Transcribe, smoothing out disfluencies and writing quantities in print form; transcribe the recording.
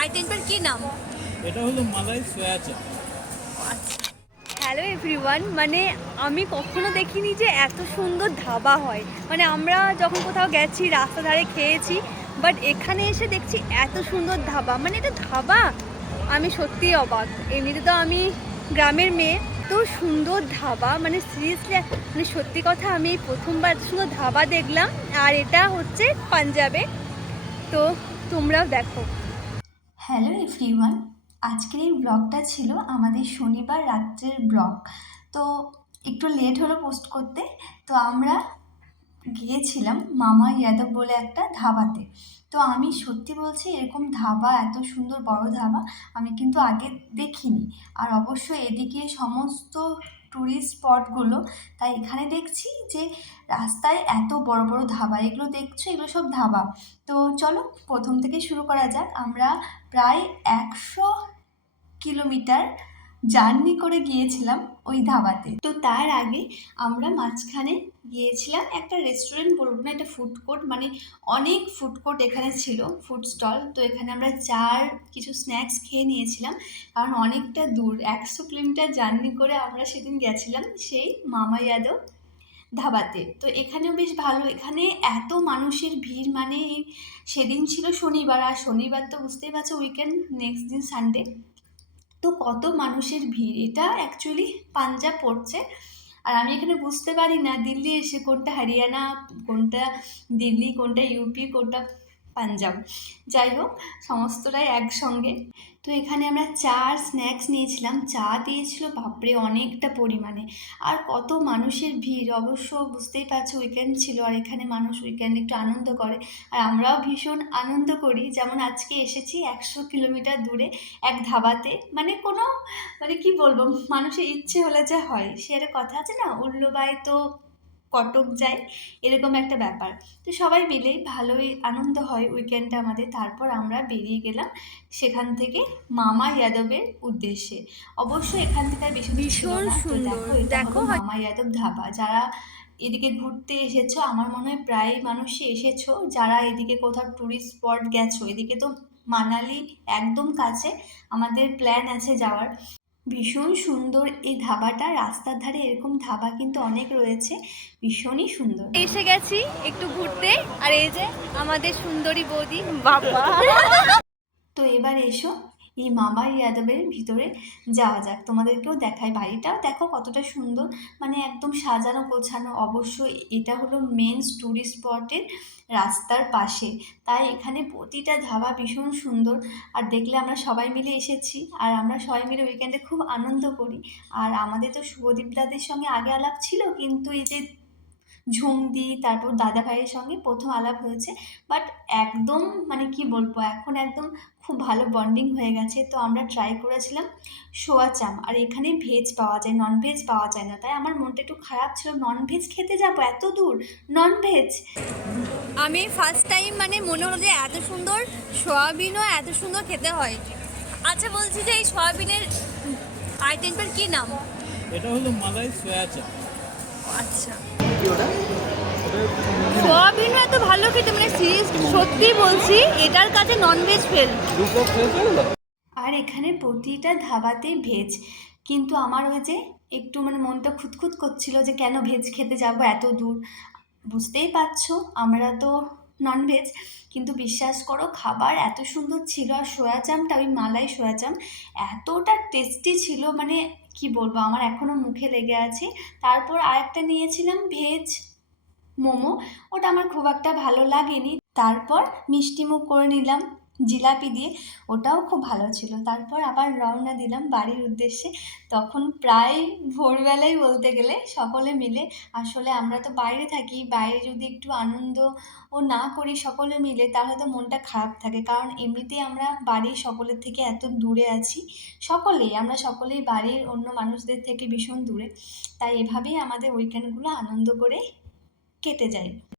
আইটেমটার কি নাম? এটা হলো মালাই সোয়া চাপ। হ্যালো এভরিওয়ান, মানে আমি কখনো দেখিনি যে এত সুন্দর ধাবা হয়। মানে আমরা যখন কোথাও গেছি রাস্তা ধারে খেয়েছি, বাট এখানে এসে দেখছি এত সুন্দর ধাবা। মানে এটা ধাবা, আমি সত্যিই অবাক। এমনিতে তো আমি গ্রামের মেয়ে, তো সুন্দর ধাবা, মানে সিরিয়াসলি, মানে সত্যি কথা আমি প্রথমবার এত সুন্দর ধাবা দেখলাম। আর এটা হচ্ছে পাঞ্জাবে, তো তোমরাও দেখো। হ্যালো এভরিওয়ান, আজকের এই ব্লগটা ছিল আমাদের শনিবার রাত্রের ব্লগ। তো একটু লেট হলো পোস্ট করতে। তো আমরা গিয়েছিলাম মামা ইয়াদব বলে একটা ধাবাতে। তো আমি সত্যি বলছি, এরকম ধাবা, এত সুন্দর বড় ধাবা আমি কিন্তু আগে দেখিনি। আর অবশ্যই এদিকে সমস্ত ট্যুরিস্ট স্পটগুলো, তাই এখানে দেখছি যে রাস্তায় এত বড় বড় ধাবা, এগুলো দেখছো, এগুলো সব ধাবা। তো চলো প্রথম থেকে শুরু করা যাক। আমরা প্রায় 100 কিলোমিটার জার্নি করে গিয়েছিলাম ওই ধাবাতে। তো তার আগে আমরা মাঝখানে গিয়েছিলাম একটা রেস্টুরেন্ট, বলবো না, এটা ফুড কোর্ট, মানে অনেক ফুড কোর্ট এখানে ছিল, ফুড স্টল। তো এখানে আমরা চার কিছু স্ন্যাক্স খেয়ে নিয়েছিলাম, কারণ অনেকটা দূর, 100 কিলোমিটার জার্নি করে আমরা সেদিন গেছিলাম সেই মামা ইয়াদব ধাবাতে। তো এখানেও বেশ ভালো, এখানে এত মানুষের ভিড়, মানে সেদিন ছিল শনিবার, আর শনিবার তো বুঝতেই পারছো উইকেন্ড, নেক্সট দিন সানডে। তো কত মানুষের ভিড়, এটা অ্যাকচুয়ালি পাঞ্জাব পড়ছে। আর আমি এখানে বুঝতে পারি না দিল্লি এসে কোনটা হরিয়ানা, কোনটা দিল্লি, কোনটা ইউপি, কোনটা পাঞ্জাব। যাই হোক, সমস্তটাই একসঙ্গে। তো এখানে আমরা চার স্ন্যাক্স নিয়েছিলাম, চা দিয়েছিল বাপরে অনেকটা পরিমাণে। আর কত মানুষের ভিড়, অবশ্য বুঝতেই পারছো উইকেন্ড ছিল, আর এখানে মানুষ উইকেন্ড একটু আনন্দ করে। আর আমরাও ভীষণ আনন্দ করি, যেমন আজকে এসেছি 100 কিলোমিটার দূরে এক ধাবাতে। মানে কোনো, মানে কি বলবো, মানুষের ইচ্ছে হলে যা হয়, সে একটা কথা আছে না, উল্লোবাই তো কটক যায়, এরকম একটা ব্যাপার। তো সবাই মিলেই ভালোই আনন্দ হয় উইকেন্ডটা আমাদের। তারপর আমরা বেরিয়ে গেলাম সেখান থেকে মামা ইয়াদবের উদ্দেশ্যে। অবশ্যই এখান থেকে আর বেশি দূর ছিল ভীষণ না। তো সুন্দর, দেখো, এটা দেখো হলো মামা ইয়াদব ধাবা। যারা এদিকে ঘুরতে এসেছো, আমার মনে হয় প্রায় মানুষই এসেছো, যারা এদিকে কোথাও ট্যুরিস্ট স্পট গেছো, এদিকে তো মানালি একদম কাছে, আমাদের প্ল্যান আছে যাওয়ার। ভীষণ সুন্দর এই ধাবাটা, রাস্তার ধারে এরকম ধাবা কিন্তু অনেক রয়েছে, ভীষণই সুন্দর। এসে গেছি একটু ঘুরতে, আর এই যে আমাদের সুন্দরী বৌদি, বাবা। তো এবার এসো এই মামা ইয়াদবের ভিতরে যাওয়া যাক, তোমাদেরকেও দেখাই। বাড়িটাও দেখো কতটা সুন্দর, মানে একদম সাজানো গোছানো। অবশ্যই এটা হলো মেন টুরিস্ট স্পটের রাস্তার পাশে, তাই এখানে প্রতিটা ধাবা ভীষণ সুন্দর। আর দেখলে আমরা সবাই মিলে এসেছি, আর আমরা সবাই মিলে উইকেন্ডে খুব আনন্দ করি। আর আমাদের তো শুভদীপ দাদের সঙ্গে আগে আলাপ ছিল, কিন্তু এই যে ঝুমদি, তারপর দাদা ভাইয়ের সঙ্গে প্রথম আলাপ হয়েছে। বাট একদম, মানে কি বলবো, এখন একদম খুব ভালো বন্ডিং হয়ে গেছে। তো আমরা ট্রাই করেছিলাম সোয়া চাম, আর এখানে ভেজ পাওয়া যায়, নন ভেজ পাওয়া যায় না। তাই আমার মনটা একটু খারাপ ছিল, নন ভেজ খেতে যাবো এত দূর, নন ভেজ। আমি ফার্স্ট টাইম, মানে মনে হলো যে এত সুন্দর সয়াবিনও এত সুন্দর খেতে হয়। আচ্ছা, বলছি যে এই সয়াবিনের আইটেমটার কি নাম? এটা হলো মালাই সোয়া চাপ। আচ্ছা, সয়াবিনও এত ভালো খেতে, মানে সিরিয়াস সত্যি বলছি, এটার কাছে ননভেজ ফেল। আর এখানে প্রতিটা ধাবাতেই ভেজ, কিন্তু আমার ওই যে একটু মানে মনটা খুঁতখুত করছিল যে কেন ভেজ খেতে যাব এত দূর। বুঝতেই পারছো আমরা তো ননভেজ, কিন্তু বিশ্বাস করো খাবার এত সুন্দর ছিল। আর সোয়া চামটা, ওই মালাই সোয়া চাম এতটা টেস্টি ছিল, মানে কি বলবো, আমার এখনও মুখে লেগে আছে। তারপর আরেকটা নিয়েছিলাম ভেজ মোমো, ওটা আমার খুব একটা ভালো লাগেনি। তারপর মিষ্টি মুখ করে নিলাম জিলাপি দিয়ে, ওটাও খুব ভালো ছিল। তারপর আবার রওনা দিলাম বাড়ির উদ্দেশ্যে। তখন প্রায় ভোরবেলায় বলতে গেলে, সকলে মিলে। আসলে আমরা তো বাইরে থাকি, বাইরে যদি একটু আনন্দ ও না করি সকলে মিলে, তাহলে তো মনটা খারাপ থাকে। কারণ এমনিতেই আমরা বাড়ির সকলের থেকে এত দূরে আছি, সকলেই আমরা সকলেই বাড়ির অন্য মানুষদের থেকে ভীষণ দূরে। তাই এভাবেই আমাদের উইকেন্ডগুলো আনন্দ করে কেটে যায়।